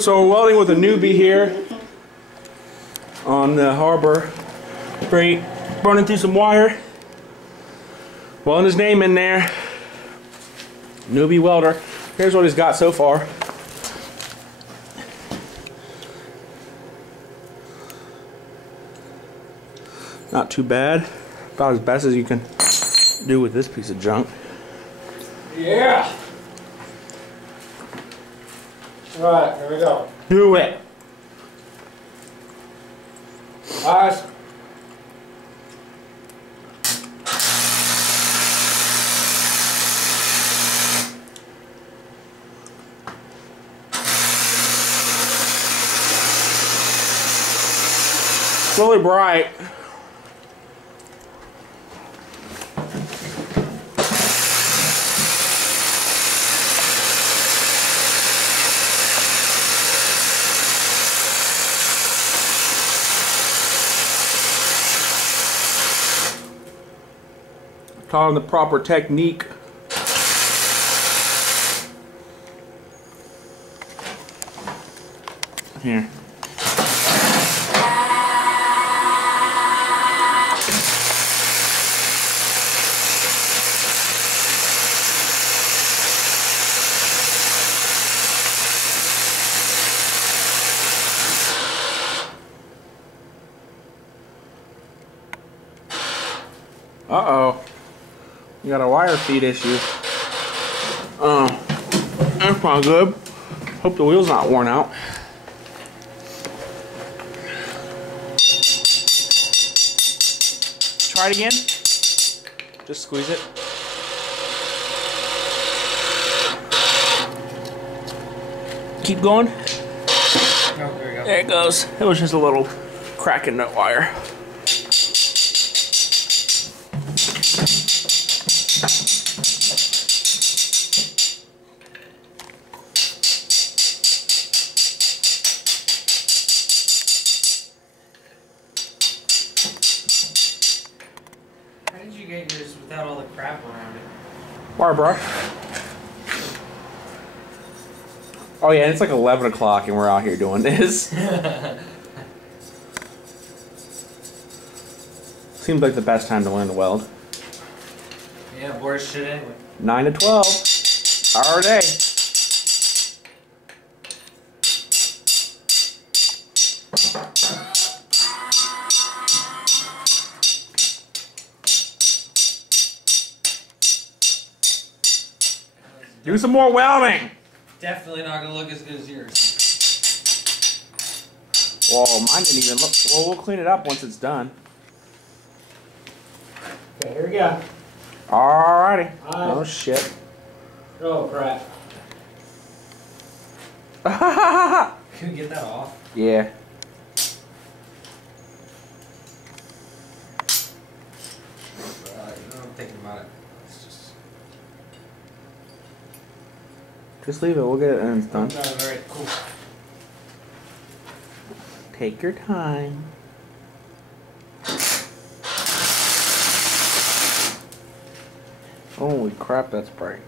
So we're welding with a newbie here on the harbor. Great, running through some wire. Welding his name in there. Newbie welder. Here's what he's got so far. Not too bad. About as best as you can do with this piece of junk. Yeah. All right, here we go. Do it. Eyes. It's really bright. Taught him the proper technique. Here. Uh-oh. You got a wire feed issue. That's not good. Hope the wheel's not worn out. Try it again. Just squeeze it. Keep going. Oh, there we go. There it goes. It was just a little crack in that wire. How did you get yours without all the crap around it? Wire brush. Oh yeah, it's like 11 o'clock and we're out here doing this. Seems like the best time to learn to weld. Yeah, worst shit anyway. 9 to 12. Our day. Do some more welding. Definitely not gonna look as good as yours. Whoa, mine didn't even look. Well, we'll clean it up once it's done. Okay, here we go. Alrighty. Oh shit. Oh crap. Can we get that off? Yeah. I'm thinking about it. It's just. Just leave it. We'll get it and it's done. Alright, cool. Take your time. Holy crap, that's bright.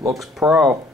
Looks pro.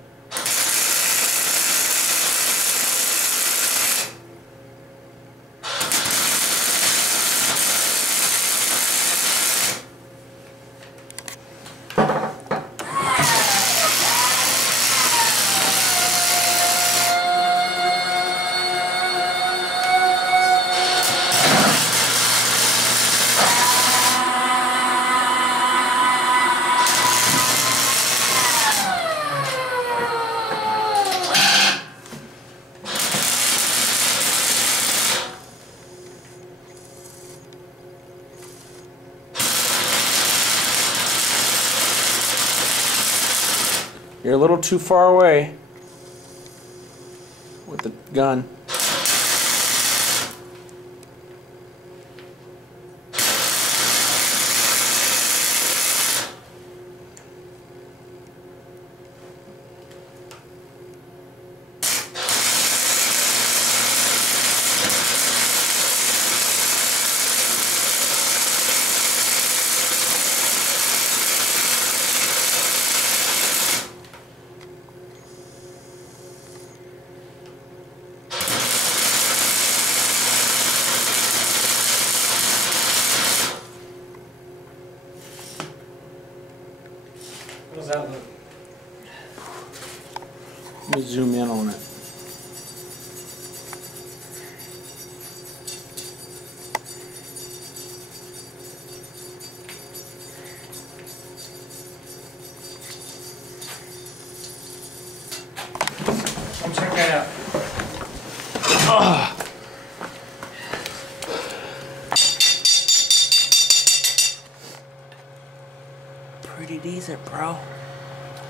You're a little too far away with the gun. What does that look? Let me zoom in on it. Come check that out. Pretty decent, bro.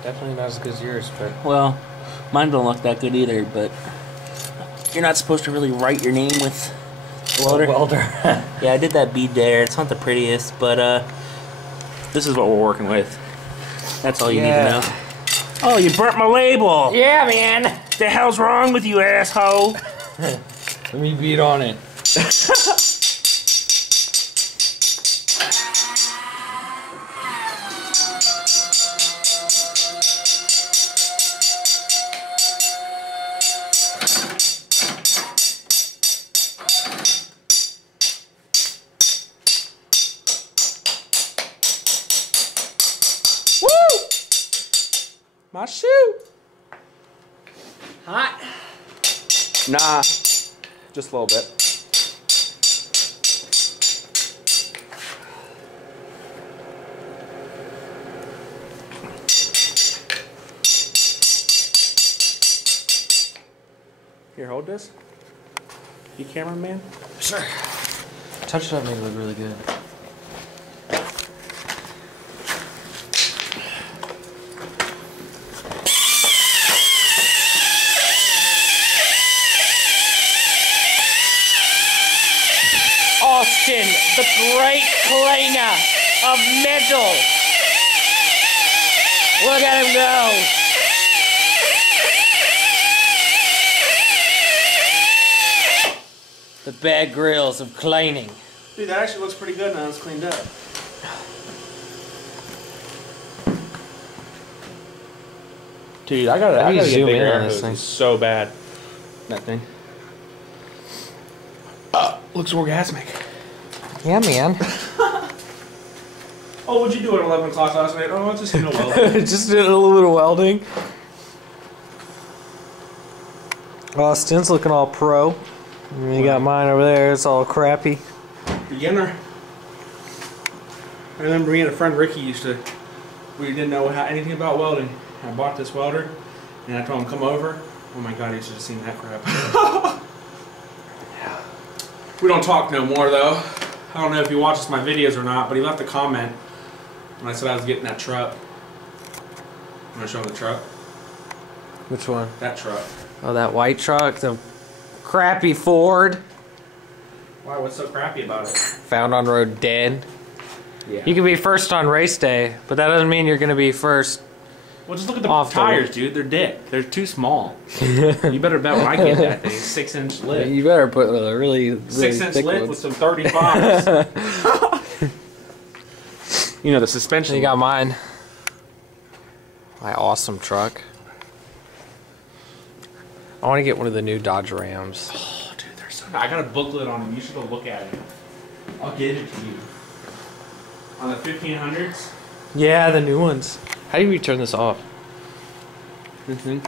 Definitely not as good as yours, but Well, mine don't look that good either, but you're not supposed to really write your name with the welder. Yeah, I did that bead there. It's not the prettiest, but this is what we're working with. That's all you need to know. Oh, you burnt my label! yeah, man. The hell's wrong with you, asshole? Let me beat on it. Woo! My shoe! Hot. Nah, just a little bit. Here, hold this. You cameraman? Sure. Touch it up made it look really good. Austin, the great cleaner of metal. Look at him go. The Bear Grylls of cleaning. Dude, that actually looks pretty good now it's cleaned up. Dude, I gotta get zoom bigger in on arrows. this thing? It's so bad. That thing. Looks orgasmic. Yeah, man. Oh, what'd you do at 11 o'clock last night? Oh, just welding. Just did a little bit of welding. Austin's looking all pro. And you got mine over there. It's all crappy. Beginner. I remember me and a friend Ricky we didn't know anything about welding. I bought this welder, and I told him come over. Oh my god, you should have seen that crap. We don't talk no more though. I don't know if he watches my videos or not, but he left a comment when I said I was getting that truck. I'm gonna show him the truck. Which one? That truck. Oh, that white truck. The crappy Ford. Why? What's so crappy about it? Found on road dead. Yeah. You can be first on race day, but that doesn't mean you're going to be first. Well, just look at the Off the tires, road. dude. They're dick. They're too small. You better bet when I get that thing. 6-inch lip. You better put a really 6-inch thick lip ones. with some 35s. You know, the suspension. You got mine. My awesome truck. I want to get one of the new Dodge Rams. Oh, dude, they're so nice. I got a booklet on them. You should go look at it. I'll get it to you. On the 1500s. Yeah, the new ones. How do you turn this off? Mm-hmm.